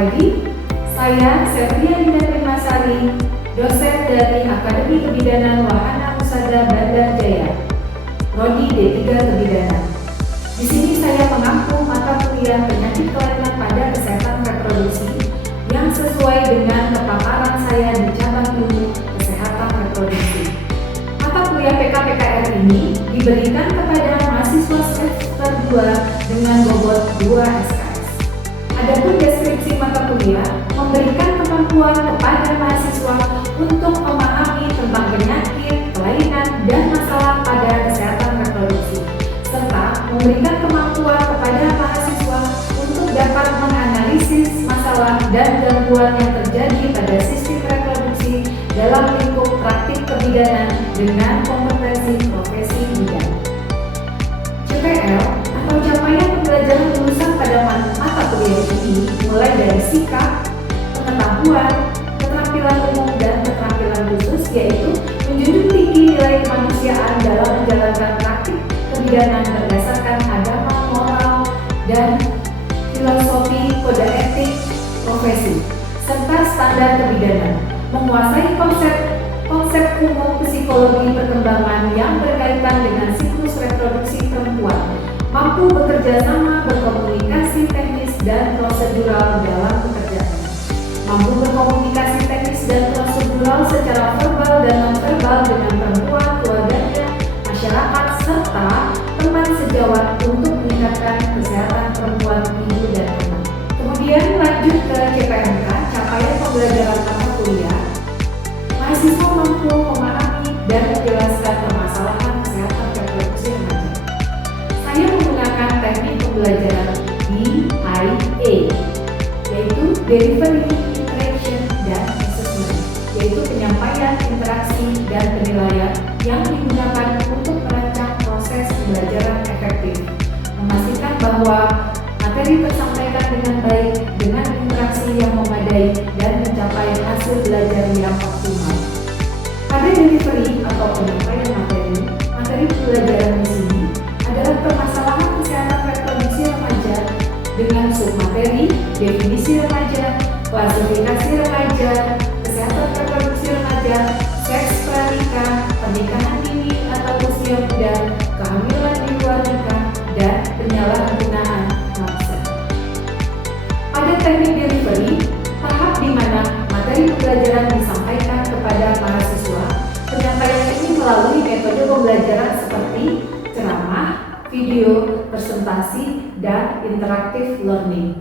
lagi, saya Septia Dinda Primasari, dosen dari Akademi Kebidanan Wahana Husada Bandar Jaya, Prodi D3 Kebidanan. Di sini saya mengampu mata kuliah penyakit kelainan pada kesehatan reproduksi yang sesuai dengan kepaparan saya di cabang ilmu kesehatan reproduksi. Mata kuliah PKPKR ini diberikan kepada mahasiswa semester 2 dengan bobot 2 SKS. Adapun deskripsi mata kuliah memberikan kemampuan kepada mahasiswa untuk memahami tentang penyakit, kelainan, dan masalah pada kesehatan reproduksi, serta memberikan kemampuan kepada mahasiswa untuk dapat menganalisis masalah dan gangguan yang terjadi pada sistem reproduksi dalam lingkup praktik kebidanan dengan kompetensi profesi bidan. CPL atau capaian pembelajaran lulusan pada mata kuliah ini mulai dari sikap, pengetahuan, keterampilan umum, dan keterampilan khusus, yaitu menjunjung tinggi nilai kemanusiaan dalam menjalankan praktik kebidanan berdasarkan agama, moral, dan filosofi kode etik profesi, serta standar kebidanan, menguasai konsep umum psikologi perkembangan yang berkaitan dengan siklus reproduksi perempuan, mampu bekerja sama, berkomunikasi teknis dan prosedural dalam pekerjaan, mampu berkomunikasi teknis dan prosedural secara verbal dan non-verbal dengan perempuan, keluarganya, masyarakat, serta teman sejawat untuk meningkatkan kesehatan perempuan, ibu, dan anak. Kemudian lanjut ke CPMK, capaian pembelajaran mata kuliah. Mahasiswa mampu memahami dan menjelaskan permasalahan kesehatan reproduksi remaja. Saya menggunakan teknik pembelajaran DIA, yaitu Delivery, Interaction, dan Assessment, yaitu penyampaian, interaksi, dan penilaian yang digunakan untuk merancang proses pembelajaran efektif, memastikan bahwa materi tersampaikan dengan baik, dengan interaksi yang memadai, dan mencapai hasil belajar yang optimal. Pada delivery atau penyampaian materi pembelajaran di sini adalah permasalahan kesehatan reproduksi remaja dengan submateri, definisi remaja, klasifikasi remaja, kesehatan reproduksi remaja, seks pranikah, pernikahan dini atau usia muda, kehamilan di luar nikah, dan penyalahgunaan nafsa. Pada teknik delivery, tahap di mana materi pembelajaran disampaikan kepada mahasiswa, penyampaian ini melalui metode pembelajaran seperti ceramah, video, presentasi, dan interactive learning.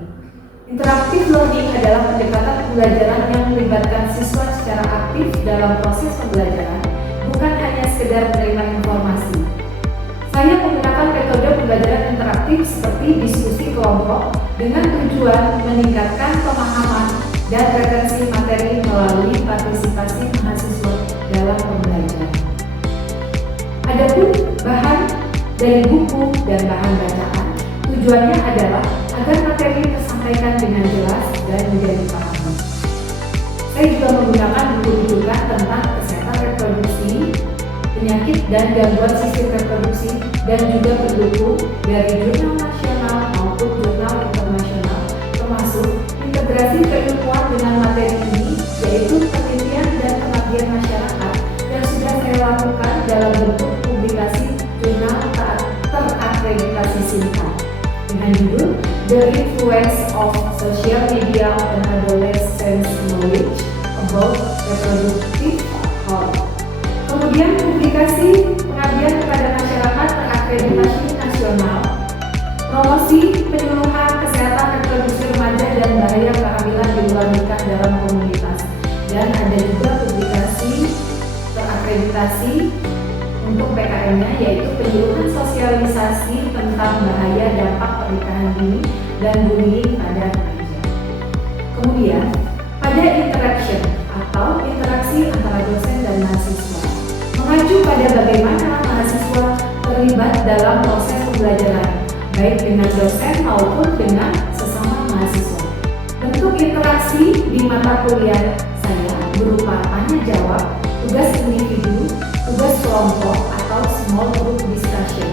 Interactive learning adalah pendekatan pembelajaran yang melibatkan siswa secara aktif dalam proses pembelajaran, bukan hanya sekedar menerima informasi. Saya menggunakan metode pembelajaran interaktif seperti diskusi kelompok dengan tujuan meningkatkan pemahaman dan retensi materi melalui partisipasi mahasiswa dalam pembelajaran. Adapun bahan dari buku dan bahan bacaan, tujuannya adalah agar materi tersampaikan dengan jelas dan menjadi paham. Saya juga menggunakan buku rujukan tentang kesehatan reproduksi, penyakit dan gangguan sistem reproduksi, dan juga pendukung dari jurnal nasional maupun jurnal internasional, termasuk integrasi keilmuan dengan materi ini, yaitu penelitian dan pengabdian masyarakat yang sudah saya lakukan dalam bentuk publikasi jurnal terakreditasi singkat dengan judul The Influence of Social Media on Adolescent Knowledge About Reproductive Health. Kemudian publikasi pengabdian kepada masyarakat terakreditasi nasional, promosi penyuluhan kesehatan reproduksi remaja dan bahaya kehamilan di luar nikah dalam komunitas, dan ada juga publikasi terakreditasi untuk PKM-nya, yaitu penyuluhan sosialisasi tentang bahaya dampak pernikahan dini dan bullying pada remaja. Kemudian pada interaction atau interaksi antara dosen dan mahasiswa, mengacu pada bagaimana mahasiswa terlibat dalam proses pembelajaran, baik dengan dosen maupun dengan sesama mahasiswa. Bentuk interaksi di mata kuliah saya berupa tanya jawab, tugas individu, tugas kelompok atau small group discussion,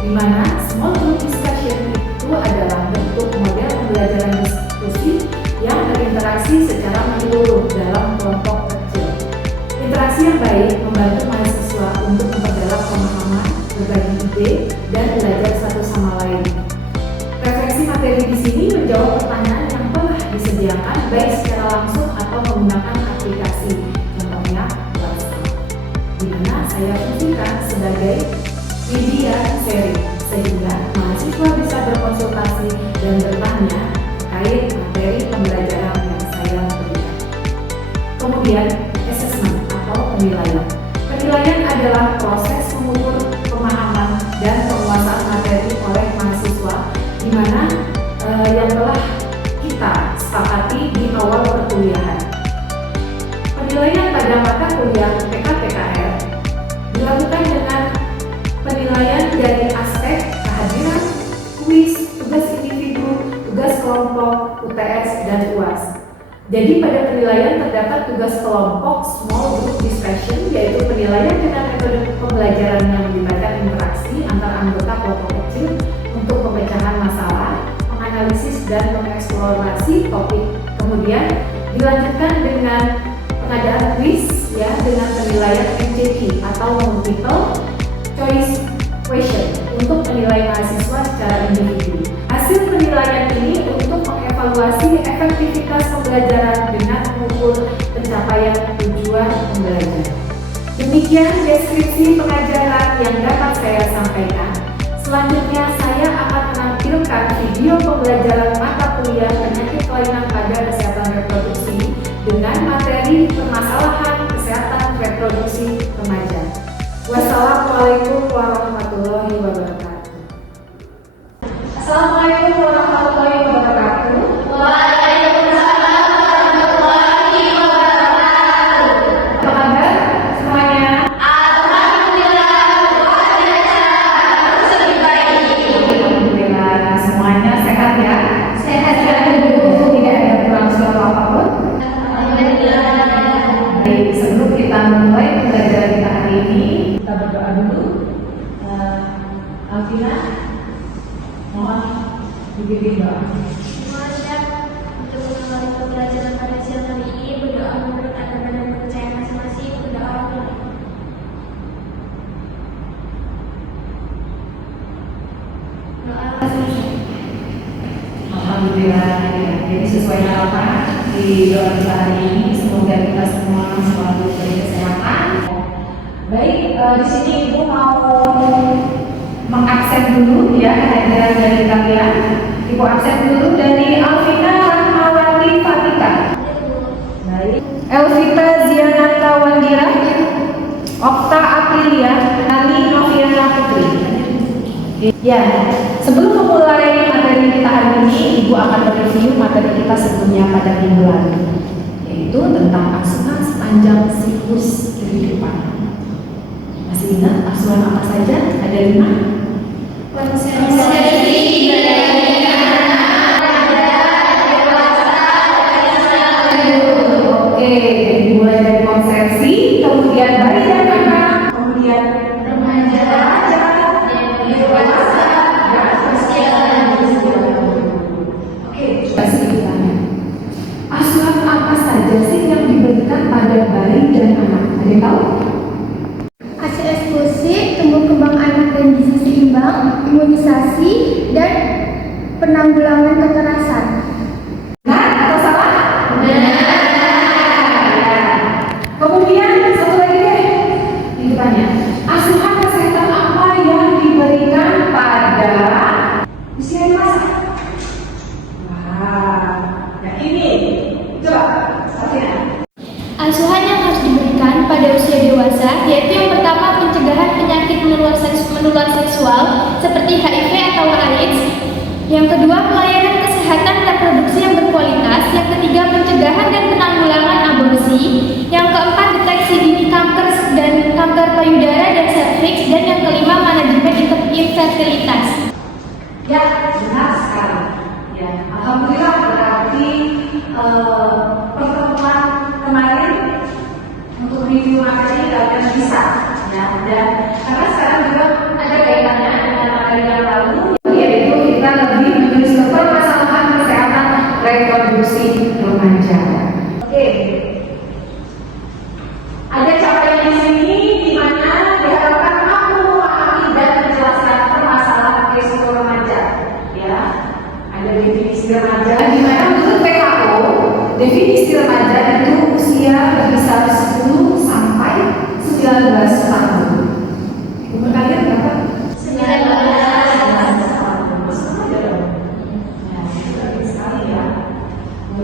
di mana small group discussion itu adalah bentuk model pembelajaran diskusi yang Komunikasi yang baik membantu mahasiswa untuk memperdalam pemahaman, berbagi ide, dan belajar satu sama lain. Refleksi materi di sini menjawab pertanyaan yang telah disediakan baik secara langsung atau menggunakan aplikasi, contohnya WhatsApp, di mana saya fungsikan sebagai media sharing, sehingga mahasiswa bisa berkonsultasi dan bertanya terkait materi pembelajaran yang saya berikan. Kemudian, assessment atau penilaian. Penilaian adalah proses mengukur pemahaman dan penguasaan materi oleh mahasiswa, di mana yang telah kita sepakati di awal perkuliahan. Penilaian pada mata kuliah PKPKR dilakukan dengan penilaian dari aspek kehadiran, kuis, tugas individu, tugas kelompok, UTS, dan UAS. Jadi pada penilaian terdapat tugas kelompok small group discussion, yaitu penilaian dengan metode pembelajaran yang melibatkan interaksi antar anggota kelompok kecil untuk pemecahan masalah, menganalisis dan mengeksplorasi topik. Kemudian dilanjutkan dengan pengadaan quiz ya, dengan penilaian MCQ atau multiple choice question untuk menilai mahasiswa secara individu. Hasil penilaian ini untuk mengevaluasi efektivitas pembelajaran dengan mengukur pencapaian tujuan pembelajaran. Demikian deskripsi pengajaran yang dapat saya sampaikan. Selanjutnya saya akan menampilkan video pembelajaran mata kuliah penyakit kelainan pada kesehatan reproduksi dengan materi permasalahan kesehatan reproduksi remaja. Wassalamualaikum warahmatullahi wabarakatuh. Assalamualaikum warahmatullahi wabarakatuh. Waalaikumsalam warahmatullahi wabarakatuh. Apa kabar semuanya? Alhamdulillah, luar biasa, harus lebih baik. Alhamdulillah, semuanya sehat ya? Sehat ya. Tidak ada kurang suatu apapun. Alhamdulillah. Baik, sebelum kita mulai pembelajaran kita hari ini, kita berdoa dulu. Alvina, mohon dibimbing doa. Siap untuk mengawali pembelajaran pada siang hari ini, berdoa menurut agama dan kepercayaan masing-masing. Berdoa Alhamdulillah, ya. Jadi sesuai harapan di doa kita hari ini, semoga kita semua selalu berkesehatan. Baik, di sini Ibu mau mengaksen dulu ya kehadiran dari kalian. Ibu aksen dulu dari Alvina Rahmawati Fatika. Baik. Elvita Ziananta Wandira, Okta Aprilia, Nani Noviana Putri. Ya, sebelum memulai materi kita hari ini, Ibu akan mereview materi kita sebelumnya pada minggu lalu, yaitu tentang asuhan sepanjang siklus kehidupan. Masih ingat asuhan apa saja? Ada 5. konsepsi Oke, dimulai dari konsepsi, kemudian bayi dan anak, kemudian remaja, dewasa, dan usia lanjut. Oke, coba sedikit. Asuhan apa saja sih yang diberikan pada bayi dan anak? Ada yang tahu? ASI eksklusif, tumbuh kembang anak dan gizi seimbang, imunisasi, dan penanggulangan kekerasan. Benar atau salah? Benar. Ya. Kemudian satu lagi deh, ditanya, asuhan kesehatan apa yang diberikan pada usia dewasa? Wah, yang ini, coba, Safina. Asuhan yang harus diberikan pada usia dewasa yaitu yang pertama pencegahan penyakit menular seksual seperti HIV atau AIDS, yang kedua pelayanan kesehatan reproduksi yang berkualitas, yang ketiga pencegahan dan penanggulangan aborsi, yang keempat deteksi dini kanker dan kanker payudara dan serviks, dan yang kelima manajemen infertilitas. Ya, benar sekali. Ya, alhamdulillah berarti pertemuan kemarin untuk review materi kalian bisa ya, dan karena sekarang juga ada kaitannya dengan materi yang lalu, yaitu kita lebih menulis ke permasalahan kesehatan reproduksi remaja. Oke, ada capaian definisi remaja, di mana menurut WHO definisi remaja itu usia berkisar 10 sampai 19 tahun. Umur kalian berapa? 19.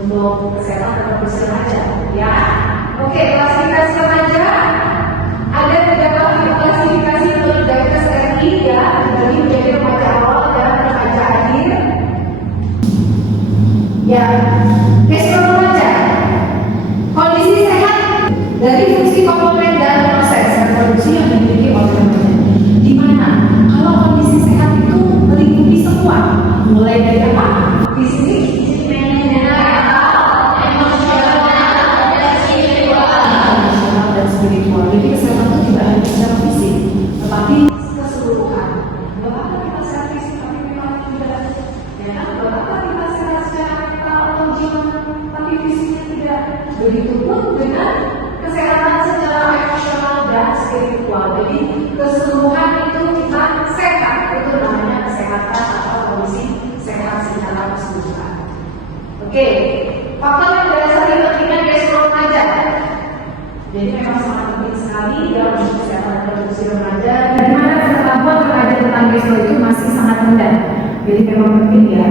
Untuk kesehatan reproduksi remaja, ya. Oke, klasifikasi remaja ada beberapa klasifikasi menurut Diabetes RI, ya, jadi menjadi remaja awal dan remaja akhir. Ya, respon remaja, kondisi sehat dari fungsi komponen dan proses reproduksi yang dimiliki oleh remaja. Di mana kalau kondisi sehat itu meliputi semua, mulai dari apa? Fisik, spiritual. Jadi kesehatan itu tidak hanya secara fisik, tetapi keseluruhan. Bahwa kita sehat fisik tapi memang tidak, ya kan? Bahwa kita sehat secara jiwa tapi fisiknya tidak. Begitupun dengan kesehatan secara emosional dan spiritual. Jadi keseluruhan itu kita sehat. Itu namanya kesehatan atau kondisi sehat secara keseluruhan. Oke, faktor yang mendasari pentingnya gastro remaja. Jadi memang sangat penting sekali dalam kesehatan reproduksi remaja, di mana pengetahuan remaja tentang gastro itu masih sangat rendah. Jadi memang penting ya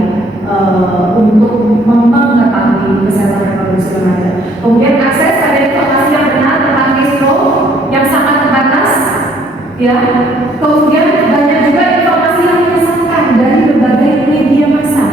untuk mengetahui kesehatan reproduksi remaja. Kemudian akses pada informasi yang benar tentang gastro yang sangat terbatas, ya. Kemudian banyak juga informasi yang menyesatkan dari berbagai media massa.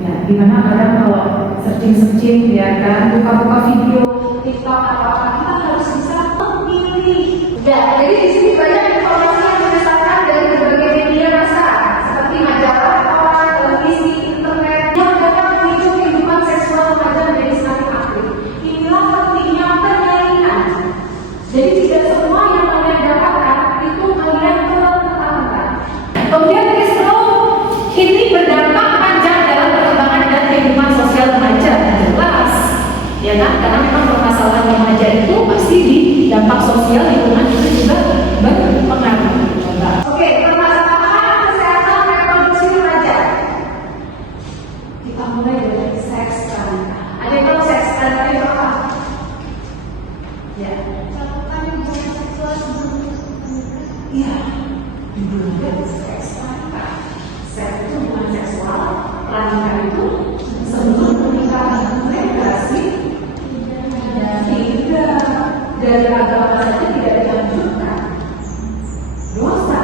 Ya, di mana kadang kalau searching ya kan, buka-buka video TikTok atau apa, kita harus bisa memilih. Ya, jadi di sini banyak informasi yang menyesatkan dari berbagai media massa seperti majalah, koran, televisi, internet yang dapat memicu kehidupan seksual remaja menjadi semakin aktif. Inilah pentingnya penyalinan. Jadi tidak semua yang kalian dapatkan itu kalian perlu ketahuan. Kemudian gastro ini berdampak panjang dalam perkembangan dan kehidupan sosial remaja, jelas. Ya kan? Karena memang permasalahan remaja itu pasti di dampak sosial lingkungan itu juga berpengaruh. Oke, permasalahan kesehatan reproduksi remaja. Kita mulai dari seks pranika. Ada yang tahu seks pranika itu apa? Ya. Melakukan hubungan seksual sebelum menikah. Iya. Judulnya seks pranika. Seks itu hubungan seksual, pranika itu sebelum pernikahan. Tidak, dari agama saja tidak dianjurkan, dosa,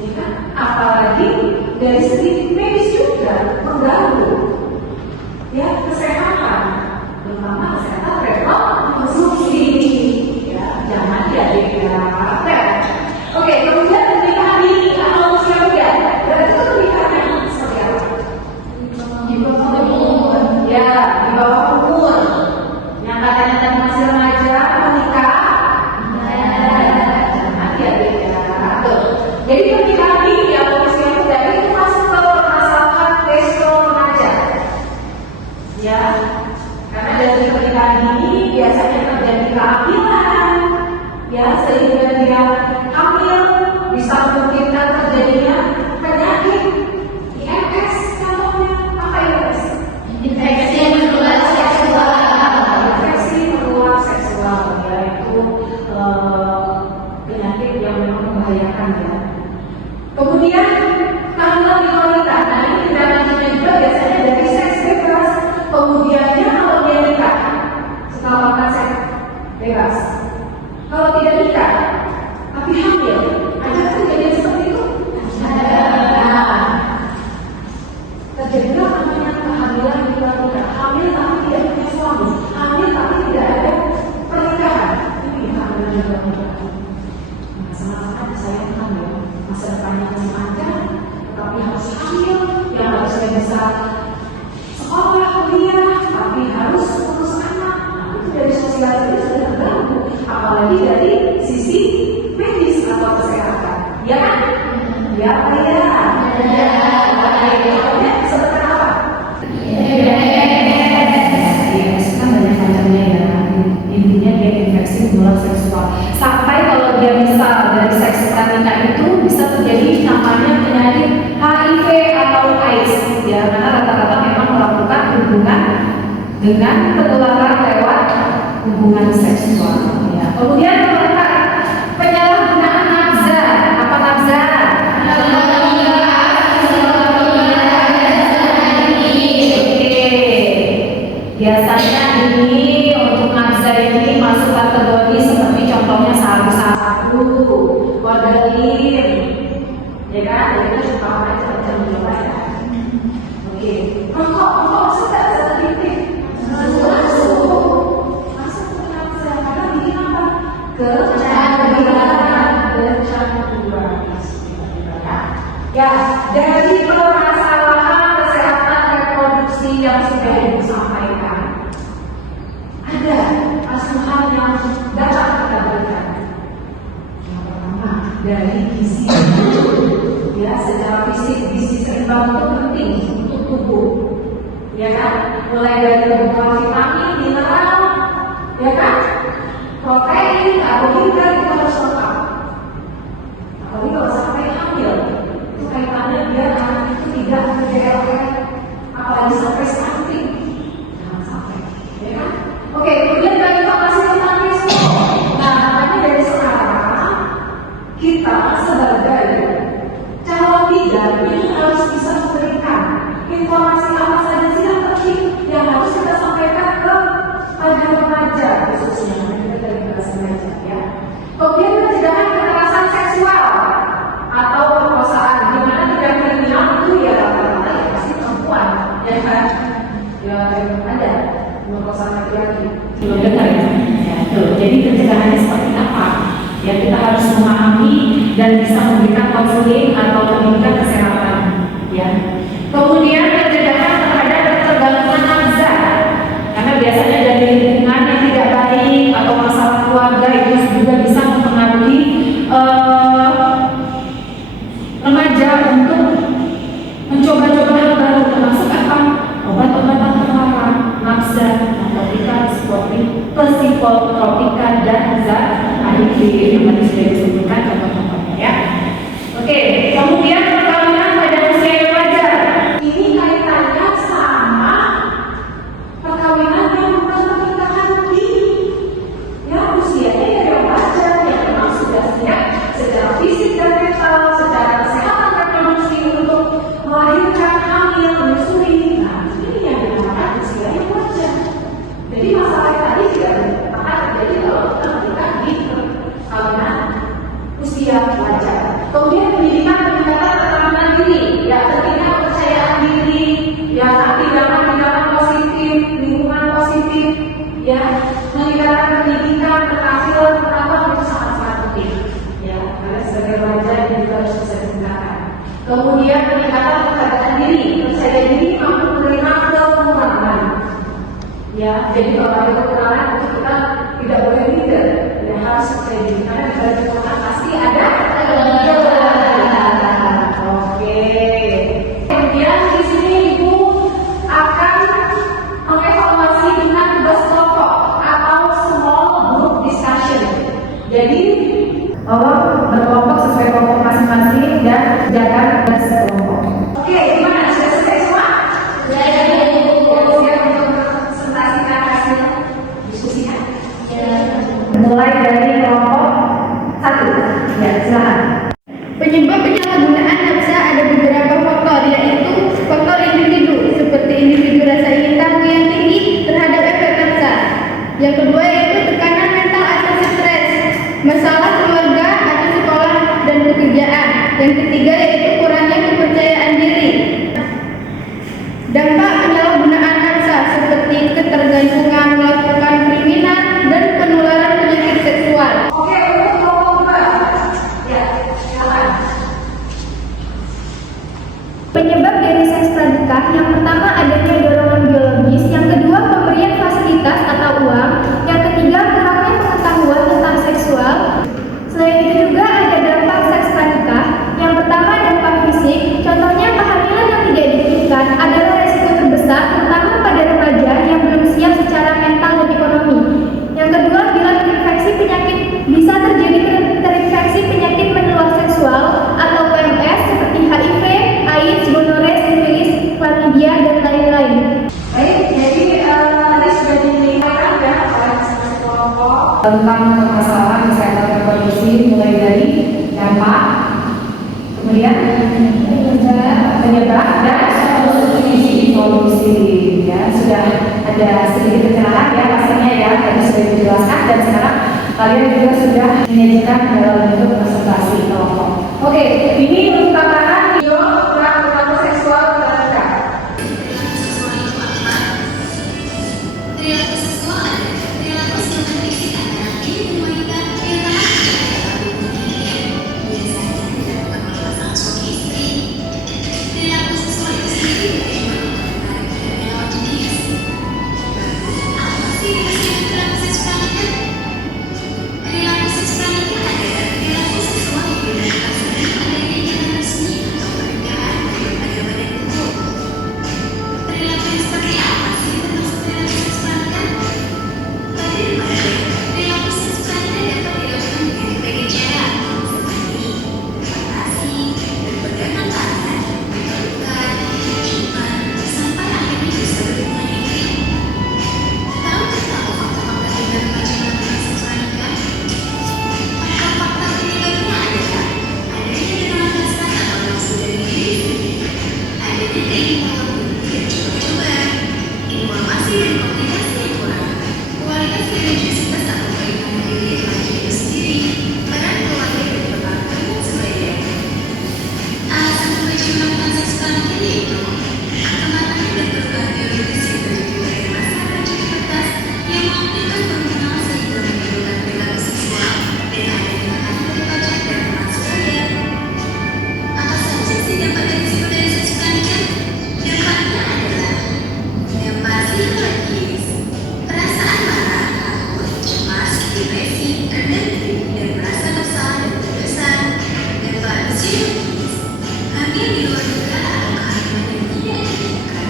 ya kan? Apalagi dari segi medis juga mengganggu, ya, kesehatan, terutama kesehatan reproduksi, ya, jangan diabaikan. Oke, kemudian pernikahan dini atau usia muda, berarti itu pernikahan yang seperti apa? Di bawah umur, ya, di bawah umur. Yang katanya tadi masih remaja, menikah, jangan diabaikan. Jadi pernikahan dini atau usia muda itu masuk ke permasalahan gastro remaja, ya, karena dari pernikahan dini biasanya terjadi kehamilan, ya, sehingga dia hamil bisa memungkinkan terjadinya penyakit IMS, contohnya apa IMS? Infeksi menular seksual. Yaitu penyakit yang memang membahayakan, ya. Kemudian kehamilan di wanita, nah ini tidak lanjutnya juga biasanya dari seks bebas. Kemudiannya kalau dia nikah setelah makan seks bebas, kalau tidak nikah tapi hamil, ada kejadian seperti itu? Nah, terjadilah namanya kehamilan di wanita, hamil tapi tidak punya suami, hamil tapi tidak ada pernikahan. Ini kehamilan di wanita. Nah, sama-sama saya hamil, masa depannya masih panjang, tapi harus hamil, yang harusnya bisa sekolah, kuliah, tapi harus urus anak. Nah, itu dari sosial itu sudah terganggu, apalagi dari sisi medis atau kesehatan, ya kan? Ya, ya. Seperti apa? Intinya dia infeksi menular seksual. Sampai kalau dia bisa dari seks pranika itu bisa terjadi namanya penyakit HIV atau AIDS. dengan penularan lewat hubungan seksual. Ya. Kemudian nomor 4, penyalahgunaan nafza. Apa nafza? Biasanya ini untuk nafza ini masuk kategori seperti contohnya sabu-sabu, kodein, ya kan? Jadi kita suka macam-macam coba ya. Oke, rokok sudah sedikit masuk ke nafza karena bikin apa? Kecanduan. Ya, dari permasalahan kesehatan reproduksi yang sudah ibu sampaikan, ada asuhan yang dapat kita berikan. Yang pertama, dari gizi. Ya, secara fisik gizi seimbang itu penting untuk tubuh. Ya kan? Mulai dari kebutuhan vitamin, mineral, ya kan? Protein, karbohidrat itu harus lengkap. Apalagi kalau sampai hamil, itu kaitannya biar anak itu tidak terjadi, apalagi sampai stunting. Jangan sampai, ya kan? Oke, kemudian dari informasi tentang risiko. Nah, makanya dari sekarang kita sebagai calon bidan ini harus bisa memberikan informasi apa saja sih yang penting yang harus kita sampaikan pada remaja khususnya. Ya. Kemudian pencegahan kekerasan seksual atau perkosaan, di mana tidak kriminal itu ya rata-rata ya pasti perempuan, ya kan? Ya ada perkosaan laki-laki. Belum dengar ya? Ya tuh. Jadi pencegahannya seperti apa? Ya kita harus memahami dan bisa memberikan konseling atau pendidikan kesehatan. Ya. Kemudian pencegahan terhadap ketergantungan nafza, karena biasanya dari lingkungan yang tidak baik atau masalah keluarga itu juga bisa mempengaruhi remaja untuk mencoba-coba hal baru, termasuk apa? Obat-obatan terlarang, nafza, narkotika, psikotropika dan zat HIV yang tadi sudah disebutkan contoh-contohnya ya. Oke, kemudian perkawinan pada usia remaja. Ini kaitannya sama perkawinan yang bukan pernikahan dini. Ya, usianya ya remaja yang memang sudah siap secara fisik dan mental, secara kesehatan reproduksi untuk melahirkan, hamil, menyusui. Nah, ini yang dinamakan usia remaja. Jadi masalah tadi tidak akan terjadi kalau kita menikah di perkawinan usia wajar. Kemudian pendidikan peningkatan keterampilan diri, ya tentunya kepercayaan diri, ya tindakan-tindakan positif, lingkungan positif, ya meningkatkan pendidikan, keterampilan pengetahuan itu sangat-sangat penting, ya karena sebagai remaja ini juga harus bisa ditingkatkan. Kemudian peningkatan kepercayaan diri, percaya diri mampu menerima kekurangan, ya jadi kalau ada kekurangan itu kita tidak boleh minder, ya harus percaya diri karena di balik kekurangan pasti ada kelebihan. Oke. Kemudian di sini Ibu akan mengevaluasi dengan tugas kelompok atau small group discussion. Jadi berkelompok sesuai kelompok masing-masing dan jaga tugas kelompok. Oke, gimana? Sudah selesai semua? Sudah. Siap untuk presentasikan hasil diskusinya? Mulai dari kelompok 1. Ya, silakan. Penyebab penyalahgunaan nafza ada beberapa faktor, yaitu faktor individu seperti individu rasa ingin tahu yang tinggi terhadap efek nafza. Yang kedua yaitu tekanan mental atau stres, masalah keluarga atau sekolah dan pekerjaan. Yang ketiga yaitu kurangnya kepercayaan diri. Dampak penyalahgunaan nafza seperti ketergantungan melakukan kriminal dan penularan penyakit seksual. Oke, untuk kelompok 2. Ya, silakan. Penyebab dari seks pranikah yang pertama adanya dorongan biologis, yang kedua pemberian fasilitas atau uang, yang ketiga kurangnya pengetahuan tentang seksual. Selain itu juga ada dampak seks pranikah. Yang pertama dampak fisik, contohnya kehamilan yang tidak diinginkan adalah resiko terbesar terutama pada remaja yang belum siap secara mental dan ekonomi. Yang kedua, bila terinfeksi penyakit bisa terjadi terinfeksi penyakit menular seksual atau PMS seperti HIV, AIDS, gonorrhea, sifilis, chlamydia dan lain-lain. tentang permasalahan kesehatan reproduksi mulai dari dampak, kemudian penyebab dan solusi. Ya, sudah ada sedikit kenalan ya pastinya ya, tadi sudah dijelaskan dan sekarang kalian juga sudah menyajikan dalam bentuk presentasi kelompok. Oke, ini untuk tambahan video perilaku seksual terhadap. Perilaku seksual adalah perilaku sebuah fisik anak ini memainkan perilaku biasanya dilakukan oleh pasangan suami istri. Perilaku seksual itu sendiri merupakan lawan jenis. Apa sih perilaku seksual itu? Perilaku seksual itu adalah perilaku seksual yang dilakukan sebelum adanya ikatan resmi atau pernikahan pada badan tubuh. Perilaku yang seperti apa sih termasuk perilaku seksual kan? Pada perilaku seksual dapat dilakukan dengan berbagai cara, seperti fantasi, berpegangan tangan, pelukan, ciuman, sampai akhirnya bisa berhubungan intim. Tahu fakta-fakta penyebab kemajuan seksual nikah? Fakta-fakta penyebabnya adalah adanya gejala dasar atau nafsu dari diri sendiri, adanya keinginan dan coba-coba, informasi dan komunikasi yang kurang, kualitas religiositas atau keinginan diri yang maju itu sendiri, peran keluarga dan perbankan dan sebagainya. Alasan pemicu melakukan seksual nikah yaitu kematangan dan perubahan biologis yang terjadi pada masa racun batas yang memungkinkan hormonal sehingga menimbulkan perilaku seksual dan adanya tekanan dari pacar dan teman sebaya. Apa saja sih dampak dan risiko dari seksual nikah? Dampaknya adalah dampak psikologis, perasaan marah, takut, cemas, depresi, rendah diri, dan merasa bersalah dan berdosa. Dampak psikologis, hamil di luar dugaan atau kehamilan yang tidak diinginkan.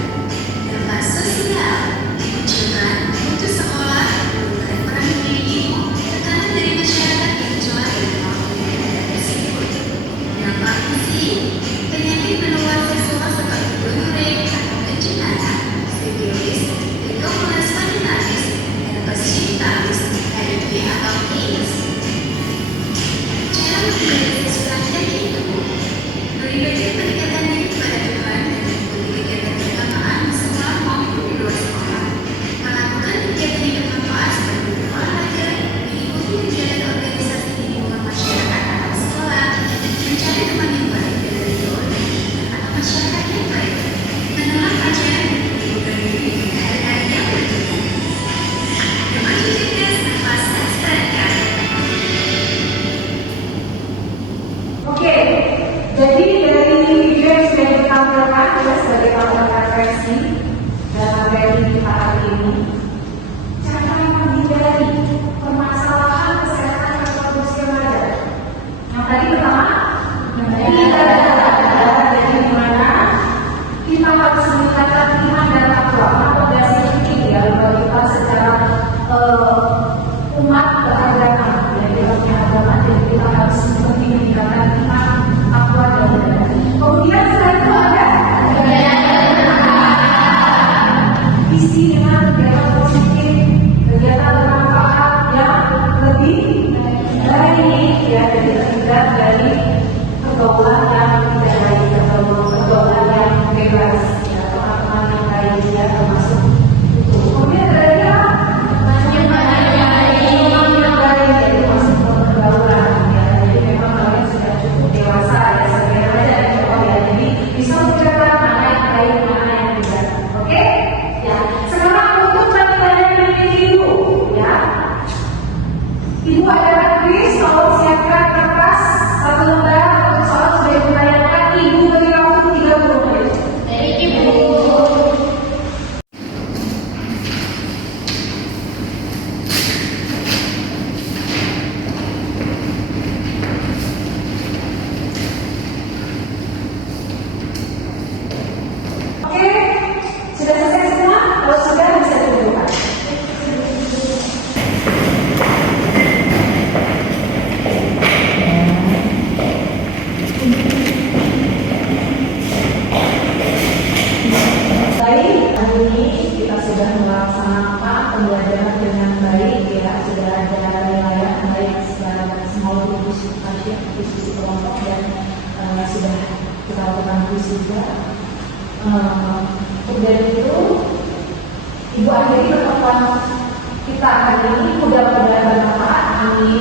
Dampak sosial, kemunculan, putus sekolah, penurunan peran ibu, tekanan dari masyarakat yang mencoba dan melakukan tindakan tersebut. Dampak fisik, penyakit menular seksual seperti gonorrea atau kencing anak, sifilis, trichomonas vaginalis, herpes genitalis, HIV atau AIDS. Cara menghindari seksual nikah yaitu melibatkan pendekatan diri kepada Tuhan dan mengikuti kegiatan keagamaan di sekolah maupun di luar sekolah, melakukan kegiatan yang bermanfaat seperti berolahraga, mengikuti kegiatan organisasi di lingkungan masyarakat atau sekolah, mencari teman yang baik dan bergaul dengan lingkungan atau masyarakat yang baik, menolak ajaran dan menyibukkan diri dengan hal-hal yang berguna. Memacu cerdas, nafas, dan seterusnya. Oke, jadi dari video yang sudah ditampilkan ya sebagai tambahan referensi dalam materi kita hari ini, cara menghindari permasalahan kesehatan reproduksi remaja. Yang tadi pertama, kita dari dimana kita harus meningkatkan iman dan takwa. Fondasi penting ya bagi kita secara umat beragama. Jadi kita punya agama, jadi kita harus meningkatkan iman, takwa dan ibadah. Kemudian setelah itu ada isi dengan kegiatan positif, kegiatan bermanfaat yang lebih baik ya, jadi terhindar dari pergaulan yang kita lakukan kuis juga. Kemudian itu Ibu akhiri pertemuan kita hari ini, mudah-mudahan bermanfaat. Amin.